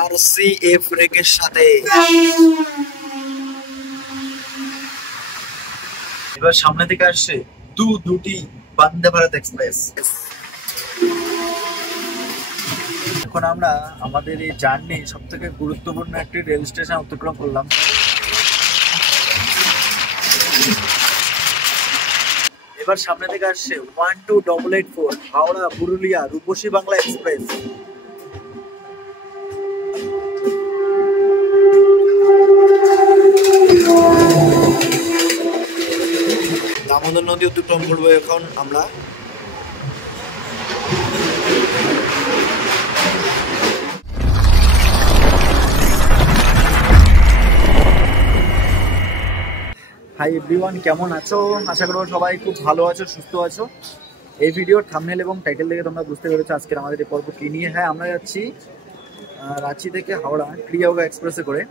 RCF রেকের সাথে। এবার সামনে থেকে আসছে দুটি বন্দে ভারত এক্সপ্রেস। এখন আমরা আমাদের এই জার্নি সব থেকে গুরুত্বপূর্ণ একটি রেল স্টেশন অতিক্রম করলাম। এবার সামনে থেকে আসছে 12884 হাওড়া পুরুলিয়া রূপসী বাংলা এক্সপ্রেস। দামোদর নদী অতিক্রম করবো এখন আমরা। হাই এভরিওয়ান, কেমন আছো? আশা করব সবাই খুব ভালো আছো, সুস্থ আছো। এই ভিডিওর থাম্বনেল এবং টাইটেল দেখে তোমরা বুঝতে পেরেছো আজকের আমাদের এই পর্ব কি নিয়ে। হ্যাঁ, আমরা যাচ্ছি রাঁচি থেকে হাওড়া ক্রিয়াওগা এক্সপ্রেসে করে।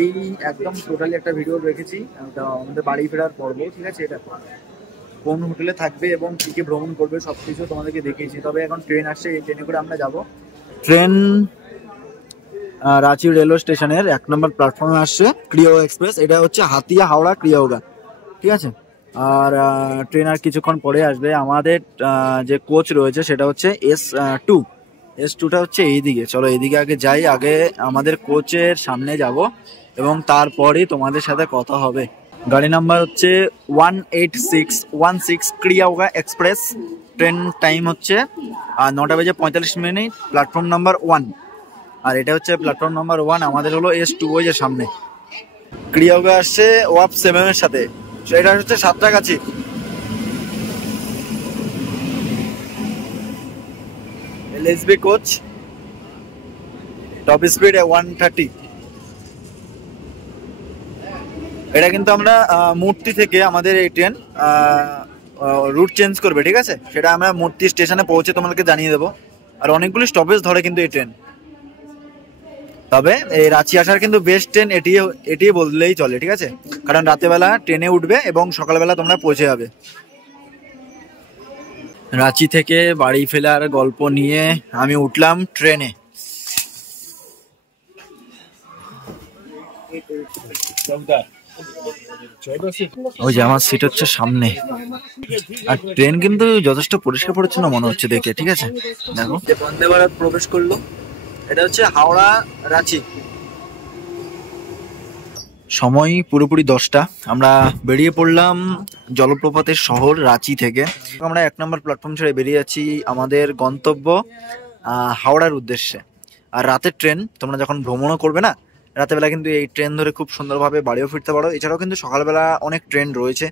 এই একদম টোটালি একটা ভিডিও রেখেছি আমাদের বাড়ি ফেরার পর্ব, ঠিক আছে? এটা কোন হোটেলে থাকবে এবং কী কী ভ্রমণ করবে সব কিছু তোমাদেরকে দেখিয়েছি। তবে এখন ট্রেন আসছে, এই ট্রেনে করে আমরা যাব। ট্রেন রাঁচি রেলওয়ে স্টেশনের 1 নম্বর প্ল্যাটফর্মে আসছে ক্রিয়াওগা এক্সপ্রেস। এটা হচ্ছে হাতিয়া হাওড়া ক্রিয়াওগা, ঠিক আছে? আর ট্রেন আর কিছুক্ষণ পরে আসবে। আমাদের যে কোচ রয়েছে সেটা হচ্ছে S2টা হচ্ছে এইদিকে। চলো এইদিকে আগে যাই, আগে আমাদের কোচের সামনে যাব এবং তারপরেই তোমাদের সাথে কথা হবে। গাড়ি নাম্বার হচ্ছে 18616 ক্রিয়াওগা এক্সপ্রেস। ট্রেন টাইম হচ্ছে 9:45, প্ল্যাটফর্ম নাম্বার 1। আর এটা হচ্ছে প্ল্যাটফর্ম নাম্বার 1, আমাদের হলো S2, ওই যে সামনে। ক্রিয়াওগা আসছে ওয়াপ 7 এর সাথে, এটা হচ্ছে Santragachi. LSB coach, top speed 130। এটা কিন্তু আমরা মূর্তি থেকে আমাদের এই ট্রেন রুট চেঞ্জ করবে, ঠিক আছে? সেটা আমরা মূর্তি স্টেশনে পৌঁছে তোমাদেরকে জানিয়ে দেবো। আর অনেকগুলি স্টপেজ ধরে কিন্তু এই ট্রেন। তবে এই রাঁচি আসার কিন্তু বেস্ট ট্রেন এটি বললেই চলে, ঠিক আছে? কারণ রাতেবেলা ট্রেনে উঠবে এবং সকালবেলা তোমরা পৌঁছে যাবে। রাঁচি থেকে বাড়ি ফেরার গল্প নিয়ে আমি উঠলাম ট্রেনে। ওই যে আমার সিট হচ্ছে সামনে। আর ট্রেন কিন্তু যথেষ্ট পরিষ্কার পরিচ্ছন্ন মনে হচ্ছে দেখে, ঠিক আছে? দেখো বন্দে ভারত প্রবেশ করলো। এটা হচ্ছে হাওড়া রাঁচি। সময় পুরোপুরি 10টা। আমরা বেরিয়ে পড়লাম জলপ্রপাতের শহর রাঁচি থেকে। আমরা 1 নম্বর প্ল্যাটফর্ম ছেড়ে বেরিয়ে যাচ্ছি আমাদের গন্তব্য হাওড়ার উদ্দেশ্যে। আর রাতের ট্রেন, তোমরা যখন ভ্রমণও করবে না রাতেবেলা কিন্তু এই ট্রেন ধরে খুব সুন্দরভাবে বাড়িও ফিরতে পারো। এছাড়াও কিন্তু সকালবেলা অনেক ট্রেন রয়েছে,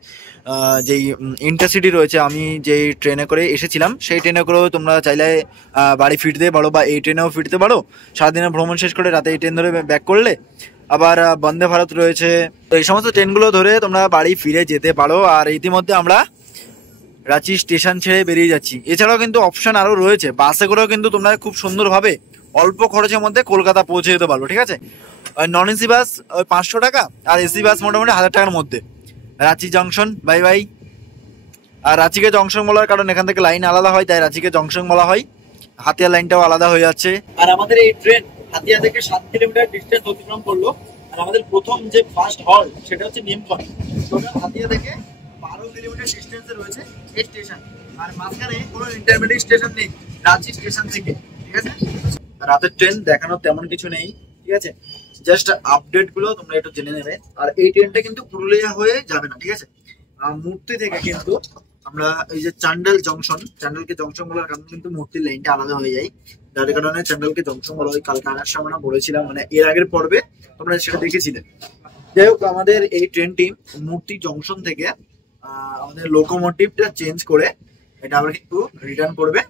যেই ইন্টারসিটি রয়েছে। আমি যেই ট্রেনে করে এসেছিলাম সেই ট্রেনে করেও তোমরা চাইলে বাড়ি ফিরতে পারো, বা এই ট্রেনেও ফিরতে পারো। সারাদিনের ভ্রমণ শেষ করে রাতে এই ট্রেন ধরে ব্যাক করলে। আবার বন্দে ভারত রয়েছে, তো এই সমস্ত ট্রেনগুলো ধরে তোমরা বাড়ি ফিরে যেতে পারো। আর ইতিমধ্যে আমরা রাঁচি স্টেশন ছেড়ে বেরিয়ে যাচ্ছি। এছাড়াও কিন্তু অপশন আরও রয়েছে, বাসে করেও কিন্তু তোমরা খুব সুন্দরভাবে অল্প খরচের মধ্যে কলকাতা পৌঁছে যেতে পারবো, ঠিক আছে? নন এসি বাস 500 টাকা, আর এসি বাস মোটামুটি 1000 টাকার মধ্যে। Ranchi junction, bye bye. আর রাঁচিকে জংশন বলার কারণ এখান থেকে লাইন আলাদা হয়, তাই রাঁচিকে জংশন বলা হয়। হাতিয়া লাইনটাও আলাদা হয়ে যাচ্ছে। আর আমাদের এই ট্রেন হাতিয়া থেকে 7 কিলোমিটার ডিস্টেন্স অতিক্রম করলো। আর আমাদের প্রথম যে ফার্স্ট হল সেটা হচ্ছে নিমকন। টোটাল হাতিয়া থেকে 12 কিলোমিটার ডিস্টেন্সে রয়েছে এই স্টেশন। আর মাঝখানে কোনো ইন্টারমিডিয়েট স্টেশন নেই রাঁচি স্টেশন থেকে, ঠিক আছে? রাতের ট্রেন দেখানোর তেমন কিছু নেই, ঠিক আছে? জাস্ট আপডেট গুলো তোমরা একটু জেনে নেবে। আর এই ট্রেনটা কিন্তু পুরুলিয়া হয়ে যাবে না, ঠিক আছে? মূর্তি থেকে কিন্তু আমরা এই যে চান্ডালকে জংশন বলার কারণে কিন্তু মূর্তির লাইনটা আলাদা হয়ে যায়, যার কারণে চান্ডালকে জংশন বলা হয়। কালকে আনার সময় আমরা বলেছিলাম, মানে এর আগের পর্বে তোমরা সেটা দেখেছিলে। যাই হোক, আমাদের এই ট্রেনটি মূর্তি জংশন থেকে আমাদের লোকোমোটিভটা চেঞ্জ করে এটা আমরা কিন্তু রিটার্ন করবে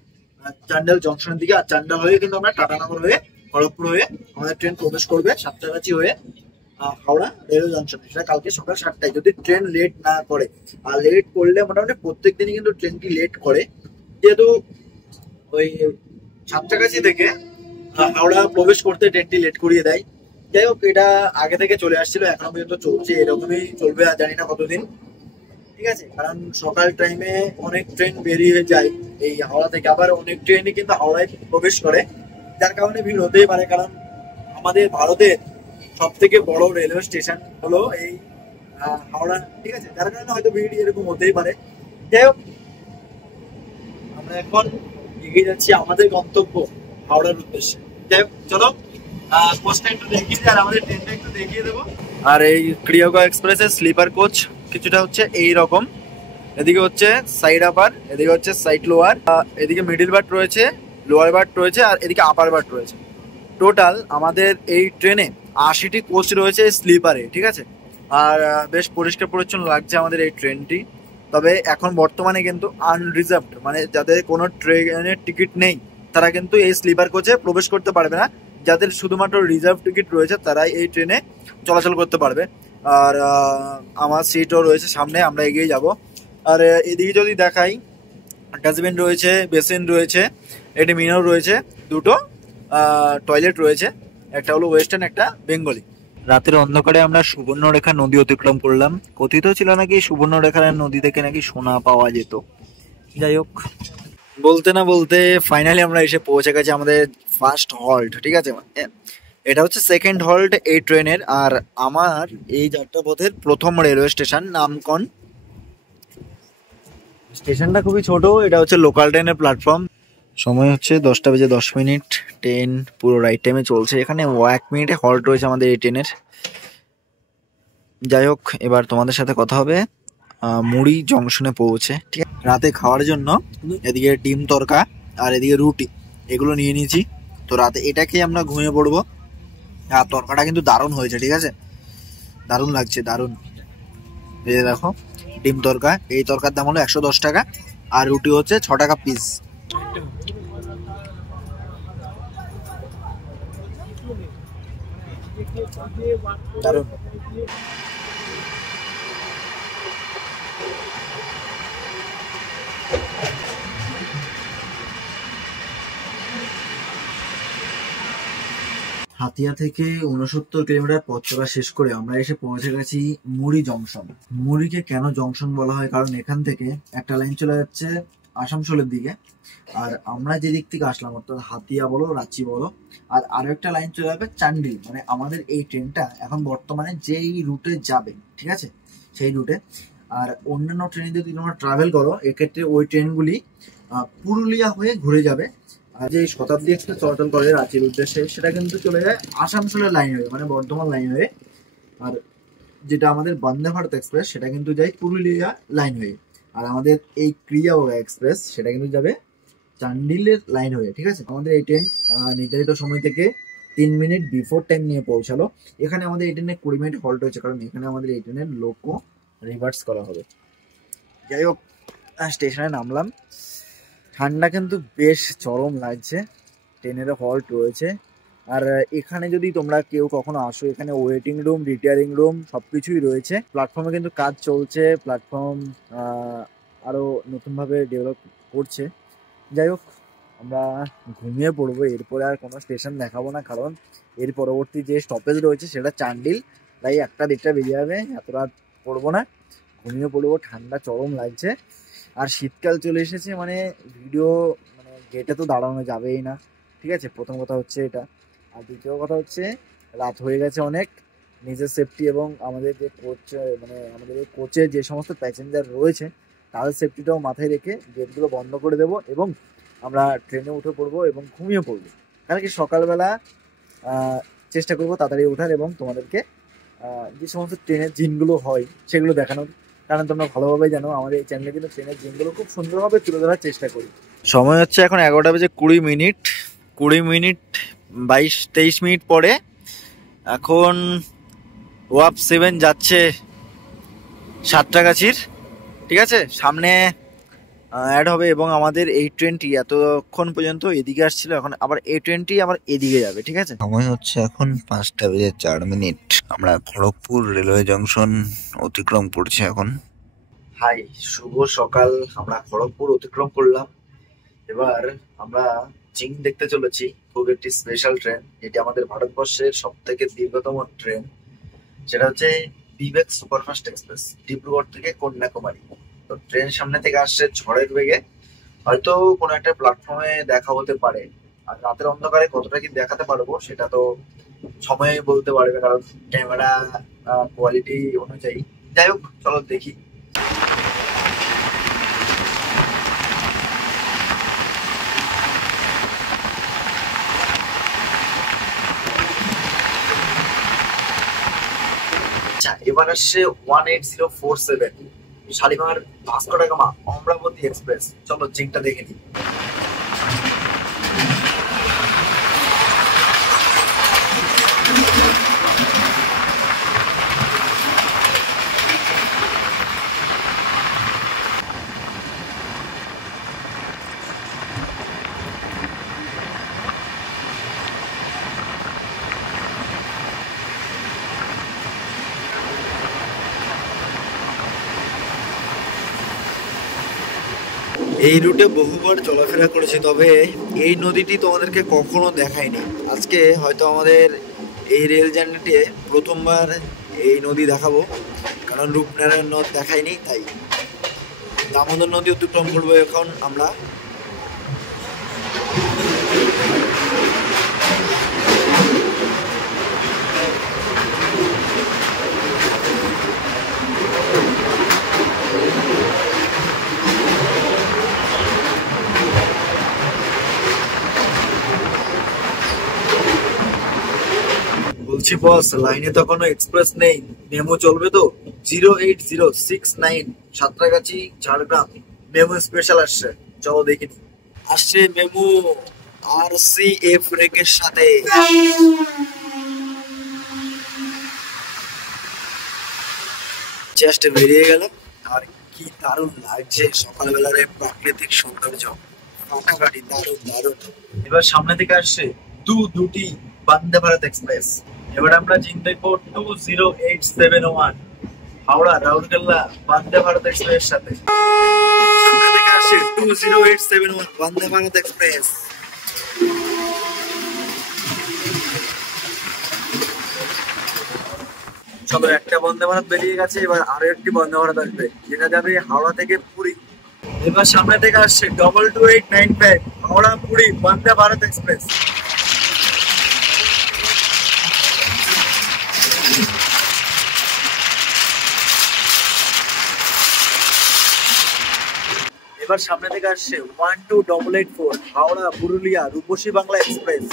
চান্ডাল জংশনের দিকে। আর চান্ডাল হয়ে কিন্তু আমরা টাটানগর হয়ে খড়গপুর হয়ে আমাদের ট্রেন প্রবেশ করবে সাঁতরাগাছি হয়ে হাওড়া রেলওয়ে জংশন। সেটা কালকে সকাল 7টায়, যদি ট্রেন লেট না করে। আর লেট করলে মোটামুটি প্রত্যেক দিনই কিন্তু ট্রেনটি লেট করে, যেহেতু ওই সাঁতরাগাছি থেকে হাওড়া প্রবেশ করতে ট্রেনটি লেট করিয়ে দেয়। যাই হোক, এটা আগে থেকে চলে আসছিল, এখনো পর্যন্ত চলছে, এরকমই চলবে আর জানি না কতদিন, ঠিক আছে? কারণ সকাল টাইমে অনেক ট্রেন বেরিয়ে যায় এই হাওড়া থেকে, আবার অনেক ট্রেনই কিন্তু হাওড়ায় প্রবেশ করে, যার কারণে ভিড় হতেই পারে। কারণ আমাদের ভারতের সব থেকে বড় রেলওয়ে স্টেশন হলো এই হাওড়া, ঠিক আছে? যার কারণে হয়তো ভিড় এরকম হতেই পারে। যাই হোক, আমরা এখন এগিয়ে যাচ্ছি আমাদের গন্তব্য হাওড়ার উদ্দেশ্যে। যাই হোক, চলো কোচটা একটু দেখিয়ে দিই আর আমাদের ট্রেনটা একটু দেখিয়ে দেবো। আর এই ক্রিয়াগা এক্সপ্রেসের স্লিপার কোচ কিছুটা হচ্ছে এই রকম। এদিকে হচ্ছে সাইড আপার, এদিকে হচ্ছে সাইড লোয়ার, এদিকে মিডিল বার্ট রয়েছে, লোয়ার বার্ট রয়েছে, আর এদিকে আপার বার্ট রয়েছে। টোটাল আমাদের এই ট্রেনে 80টি কোচ রয়েছে স্লিপারে, ঠিক আছে? আর বেশ পরিষ্কার পরিচ্ছন্ন লাগছে আমাদের এই ট্রেনটি। তবে এখন বর্তমানে কিন্তু আনরিজার্ভড, মানে যাদের কোনো ট্রেনের টিকিট নেই তারা কিন্তু এই স্লিপার কোচে প্রবেশ করতে পারবে না। যাদের শুধুমাত্র রিজার্ভ টিকিট রয়েছে তারাই এই ট্রেনে চলাচল করতে পারবে। আর আমার সিটও রয়েছে সামনে, আমরা এগিয়ে যাব। আর এদিকে যদি দেখাই, ডাস্টবিন রয়েছে, বেসিন রয়েছে, একটি মিরর রয়েছে, দুটো টয়লেট রয়েছে, একটা হলো ওয়েস্টার্ন, একটা বেঙ্গলি। রাতের অন্ধকারে আমরা সুবর্ণরেখা নদী অতিক্রম করলাম। কথিত ছিল নাকি সুবর্ণরেখা নদী থেকে নাকি সোনা পাওয়া যেত। যাই হোক, বলতে না বলতে ফাইনালি আমরা এসে পৌঁছে গেছি আমাদের ফার্স্ট হল্ট, ঠিক আছে? এটা হচ্ছে সেকেন্ড হল্ট এই ট্রেনের। আর আমার এই যাত্রাপথের প্রথম রেলওয়ে স্টেশন নামকন। স্টেশনটা খুবই ছোট, এটা হচ্ছে লোকাল ট্রেনের প্ল্যাটফর্ম। সময় হচ্ছে 10:10। ট্রেন পুরো রাইট টাইমে চলছে। এখানে 1 মিনিটে হল্ট রয়েছে আমাদের এই ট্রেনের। যাই হোক, এবার তোমাদের সাথে কথা হবে মুড়ি জংশনে পৌঁছে, ঠিক আছে? রাতে খাওয়ার জন্য এদিকে ডিম তরকা আর এদিকে রুটি, এগুলো নিয়ে নিয়েছি। তো রাতে এটা খেয়ে আমরা ঘুমিয়ে পড়বো। আর তরকাটা কিন্তু দারুণ হয়েছে, ঠিক আছে? দারুণ লাগছে, দারুণ। এই যে দেখো, ডিম তরকা, এই তরকার দাম হলো 110 টাকা, আর রুটি হচ্ছে 6 টাকা পিস। দারুণ। হাতিয়া থেকে 69 কিলোমিটার পথ চলা শেষ করে আমরা এসে পৌঁছে গেছি মুড়ি জংশন। মুড়িকে কেন জংশন বলা হয়, কারণ এখান থেকে একটা লাইন চলে যাচ্ছে আসানসোলের দিকে, আর আমরা যে দিক থেকে আসলাম অর্থাৎ হাতিয়া বলো, রাঁচি বলো, আর আরো একটা লাইন চলে যাবে চান্ডিল। মানে আমাদের এই ট্রেনটা এখন বর্তমানে যেই রুটে যাবে, ঠিক আছে, সেই রুটে। আর অন্যান্য ট্রেনে যদি তোমরা ট্রাভেল করো, এক্ষেত্রে ওই ট্রেনগুলি পুরুলিয়া হয়ে ঘুরে যাবে। আর যে শতাব্দী এক্সপ্রেস চলাচল করে রাঁচির উদ্দেশ্যে, সেটা কিন্তু চলে যায় আসানসোলের লাইন হয়ে, মানে বর্ধমান লাইন হয়ে। আর যেটা আমাদের বন্দে ভারত এক্সপ্রেস, সেটা কিন্তু যায় পুরুলিয়া লাইন হয়ে। আর আমাদের এই ক্রিয়াগা এক্সপ্রেস সেটা কিন্তু যাবে চান্ডিলের লাইন হয়ে, ঠিক আছে? আমাদের এই ট্রেন নির্ধারিত সময় থেকে 3 মিনিট বিফোর টাইম নিয়ে পৌঁছালো। এখানে আমাদের এই ট্রেনে 20 মিনিট হল্ট হয়েছে, কারণ এখানে আমাদের এই ট্রেনের লোকো রিভার্স করা হবে। যাই হোক, স্টেশনে নামলাম। ঠান্ডা কিন্তু বেশ চরম লাগছে। ট্রেনেরও হল্ট রয়েছে। আর এখানে যদি তোমরা কেউ কখনো আসো, এখানে ওয়েটিং রুম, রিপেয়ারিং রুম সবকিছুই রয়েছে। প্ল্যাটফর্মে কিন্তু কাজ চলছে, প্ল্যাটফর্ম আরো নতুনভাবে ডেভেলপ করছে। যাই হোক, আমরা ঘুমিয়ে পড়বো। এরপরে আর কোনো স্টেশন দেখাবো না, কারণ এর পরবর্তী যে স্টপেজ রয়েছে সেটা চান্ডিল। তাই 1টা-1:30 বেজে যাবে, এত রাত পড়বো না, ঘুমিয়ে পড়বো। ঠান্ডা চরম লাগছে। আর শীতকাল চলে এসেছে, মানে ভিডিও মানে গেটে তো দাঁড়ানো যাবেই না, ঠিক আছে? প্রথম কথা হচ্ছে এটা। আর দ্বিতীয় কথা হচ্ছে রাত হয়ে গেছে অনেক। নিজের সেফটি এবং আমাদের যে কোচ, মানে আমাদের এই কোচের যে সমস্ত প্যাসেঞ্জার রয়েছে তাদের সেফটিটাও মাথায় রেখে গেটগুলো বন্ধ করে দেবো এবং আমরা ট্রেনে উঠে পড়বো এবং ঘুমিয়ে পড়বো। কারণ কি সকালবেলা চেষ্টা করবো তাড়াতাড়ি ওঠার এবং তোমাদেরকে যে সমস্ত ট্রেনের জিনগুলো হয় সেগুলো দেখানোর। কারণ তোমরা ভালোভাবে জানো আমাদের এই চ্যানেলে কিন্তু ট্রেনের জিনগুলো খুব সুন্দরভাবে তুলে ধরার চেষ্টা করি। সময় হচ্ছে এখন 11:20। 20 মিনিট 22-23 মিনিট পরে এখন ওয়াপ 7 যাচ্ছে সাঁতরাগাছির, ঠিক আছে? সামনে অ্যাড হবে এবং আমাদের এই ট্রেনটি এতক্ষণ পর্যন্ত এদিকে আসছিল, এখন আবার এই ট্রেনটি আবার এদিকে যাবে, ঠিক আছে? সময় হচ্ছে এখন 5:04। আমরা খড়গপুর রেলওয়ে জংশন অতিক্রম করছি এখন। হাই, শুভ সকাল। আমরা খড়গপুর অতিক্রম করলাম। এবার আমরা চিং দেখতে চলেছি, খুব একটি স্পেশাল ট্রেন, যেটি আমাদের ভারতবর্ষের সব থেকে দীর্ঘতম ট্রেন। সেটা হচ্ছে বিবেক সুপারফাস্ট এক্সপ্রেস, ডিব্রুগড় থেকে কন্যাকুমারী। তো ট্রেন সামনে থেকে আসছে ঝড়ের বেগে, হয়তো কোনো একটা প্ল্যাটফর্মে দেখা হতে পারে। আর রাতের অন্ধকারে কতটা কি দেখাতে পারবো সেটা তো সময় বলতে পারবে, কারণ ক্যামেরা কোয়ালিটি অনুযায়ী। যাই হোক, চলো দেখি। আচ্ছা, এবার আসছে 18047 শালিমার ভাস্কো ডা গামা অমরাবতী এক্সপ্রেস। চলো চেকটা দেখে নিই। এই রুটে বহুবার চলাফেরা করেছি, তবে এই নদীটি তোমাদেরকে কখনো দেখাইনি। আজকে হয়তো আমাদের এই রেল জার্নিতে প্রথমবার এই নদী দেখাবো, কারণ রূপনারায়ণ নদ দেখাইনি, তাই দামোদর নদী অতিক্রম করবো এখন আমরা। বলছি বস, লাইনে তো কোনো এক্সপ্রেস নেই, মেমো চলবে তো? 08069 সাঁতরাগাছি ঝাড়গ্রাম মেমো স্পেশাল আসছে, চলো দেখি। আসছে মেমো RCF রেকের সাথে। জাস্ট বেরিয়ে গেল, আর কি দারুণ লাগছে সকালবেলার এই প্রাকৃতিক সৌন্দর্য, ফাটাফাটি দারুণ দারুণ। এবার সামনে থেকে আসছে দুটি বন্দে ভারত এক্সপ্রেস। এবার আমরা চিন্তা দেখবো 20871 হাওড়া রাউরকেল্লা বন্দে ভারত এক্সপ্রেস সাথে। সামনে থেকে আসছে 20871 বন্দে ভারত এক্সপ্রেস। চলো, একটা বন্দে ভারত বেরিয়ে গেছে, এবার আরো একটি বন্দে ভারত আসবে, যেটা যাবে হাওড়া থেকে পুরী। এবার সামনে থেকে আসছে 22895 হাওড়া পুরী বন্দে ভারত এক্সপ্রেস। এবার সামনে থেকে আসছে 12884 হাওড়া পুরুলিয়া রূপসী বাংলা এক্সপ্রেস।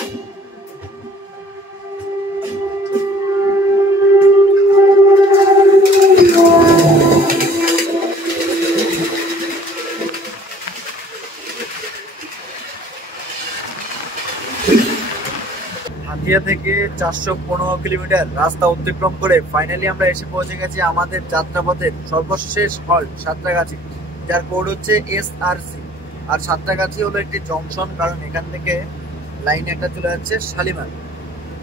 হাতিয়া থেকে 415 কিলোমিটার রাস্তা অতিক্রম করে ফাইনালি আমরা এসে পৌঁছে গেছি আমাদের যাত্রাপথের সর্বশেষ হল্ট সাঁতরাগাছি, যার কোড হচ্ছে SRC। আর সাঁতরাগাছি হলো একটি জংশন, কারণ এখান থেকে লাইন একটা চলে যাচ্ছে শালিমার।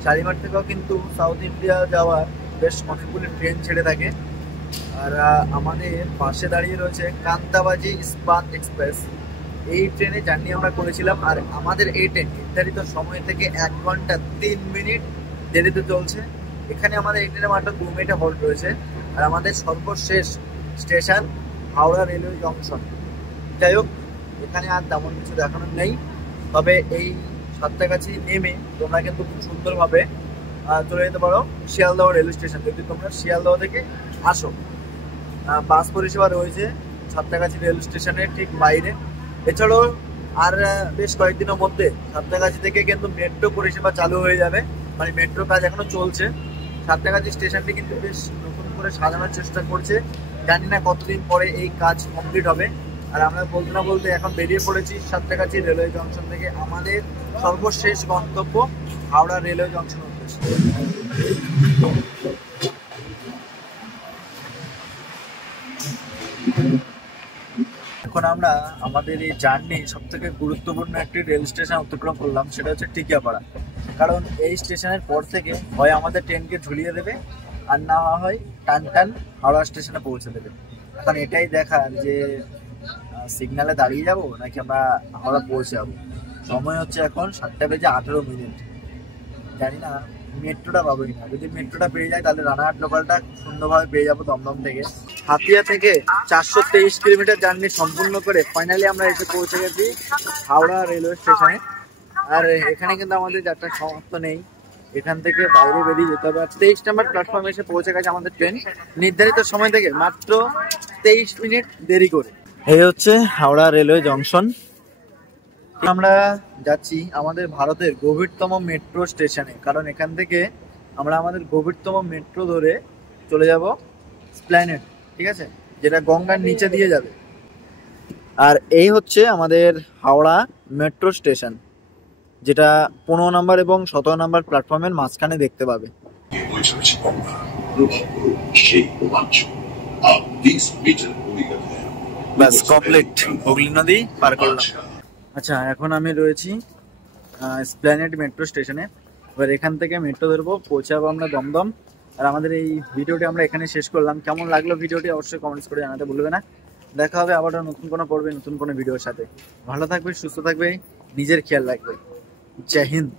শালিমার থেকেও কিন্তু সাউথ ইন্ডিয়া যাওয়ার বেশ অনেকগুলি ট্রেন ছেড়ে থাকে। আর আমাদের পাশে দাঁড়িয়ে রয়েছে কান্তাবাজি ইস্পাত এক্সপ্রেস। এই ট্রেনে জার্নি আমরা করেছিলাম, আর আমাদের এই ট্রেন নির্ধারিত সময় থেকে 1 ঘন্টা 3 মিনিট দেরিতে চলছে। এখানে আমাদের এই ট্রেনে মাত্র 2 মিনিটে হল্ট রয়েছে, আর আমাদের সর্বশেষ স্টেশন হাওড়া রেলওয়ে জংশন। যাই হোক, এখানে আর তেমন কিছু দেখানোর নেই, তবে এই সাঁতরাগাছি নেমে তোমরা কিন্তু খুব সুন্দরভাবে চলে যেতে পারো শিয়ালদহ রেলওয়ে স্টেশন, যদি তোমরা শিয়ালদহ থেকে আসো। বাস পরিষেবা রয়েছে সাঁতরাগাছি রেল স্টেশনের ঠিক বাইরে। এছাড়াও আর বেশ কয়েকদিনের মধ্যে সাঁতরাগাছি থেকে কিন্তু মেট্রো পরিষেবা চালু হয়ে যাবে, মানে মেট্রো কাজ এখনো চলছে। সাঁতরাগাছি স্টেশনটি কিন্তু বেশ নতুন করে সাজানোর চেষ্টা করছে, জানি না কতদিন পরে এই কাজ কমপ্লিট হবে। আর আমরা বলতে না বলতে এখন বেরিয়ে পড়েছি সাঁতরাগাছি রেলওয়ে জংশন থেকে আমাদের সর্বশেষ গন্তব্য হাওড়া রেলওয়ে জংশন উদ্দেশ্যে। এখন আমরা আমাদের এই জার্নি সব থেকে গুরুত্বপূর্ণ একটি রেল স্টেশন অতিক্রম করলাম, সেটা হচ্ছে টিকিয়াপাড়া। কারণ এই স্টেশনের পর থেকে হয় আমাদের ট্রেনকে ঝুলিয়ে দেবে, আর না হয় টান টান হাওড়া স্টেশনে পৌঁছে দেবে। এখন এটাই দেখার যে সিগনালে দাঁড়িয়ে যাব নাকি আমরা হাওড়া পৌঁছে যাবো। সময় হচ্ছে এখন 7:18। জানি না মেট্রোটা পাবো কিনা। যদি মেট্রোটা পেয়ে যায় তাহলে রানাঘাট লোকালটা সুন্দরভাবে পেয়ে যাবো দমদম থেকে। হাতিয়া থেকে 423 কিলোমিটার জার্নি সম্পূর্ণ করে ফাইনালি আমরা এসে পৌঁছে গেছি হাওড়া রেলওয়ে স্টেশনে। আর এখানে কিন্তু আমাদের যাত্রা সমাপ্ত নেই, এখান থেকে বাইরে বেরিয়ে যেতে হবে। আর 23 নম্বর প্ল্যাটফর্মে এসে পৌঁছে গেছে আমাদের ট্রেন, নির্ধারিত সময় থেকে মাত্র 23 মিনিট দেরি করে। এই হচ্ছে হাওড়া রেলওয়ে জংশন। আমরা যাচ্ছি আমাদের ভারতের গভীরতম মেট্রো স্টেশনে, কারণ এখান থেকে আমরা আমাদের গভীরতম মেট্রো ধরে চলে যাব এসপ্ল্যানেড, ঠিক আছে, যেটা গঙ্গার নিচে দিয়ে যাবে। আর এই হচ্ছে আমাদের হাওড়া মেট্রো স্টেশন, যেটা 15 নম্বর এবং 17 নম্বর প্ল্যাটফর্মের মাঝখানে দেখতে পাবে। ব্যাস কমপ্লিট, হুগলি নদী পার করলাম। আচ্ছা, এখন আমি রয়েছি এসপ্ল্যানেড মেট্রো স্টেশনে। এবার এখান থেকে মেট্রো ধরবো, পৌঁছাবো আমরা দমদম। আর আমাদের এই ভিডিওটি আমরা এখানে শেষ করলাম। কেমন লাগলো ভিডিওটি অবশ্যই কমেন্টস করে জানাতে ভুলবে না। দেখা হবে আবারও নতুন কোনো পর্বে, নতুন কোনো ভিডিওর সাথে। ভালো থাকবে, সুস্থ থাকবে, নিজের খেয়াল রাখবে। জয় হিন্দ।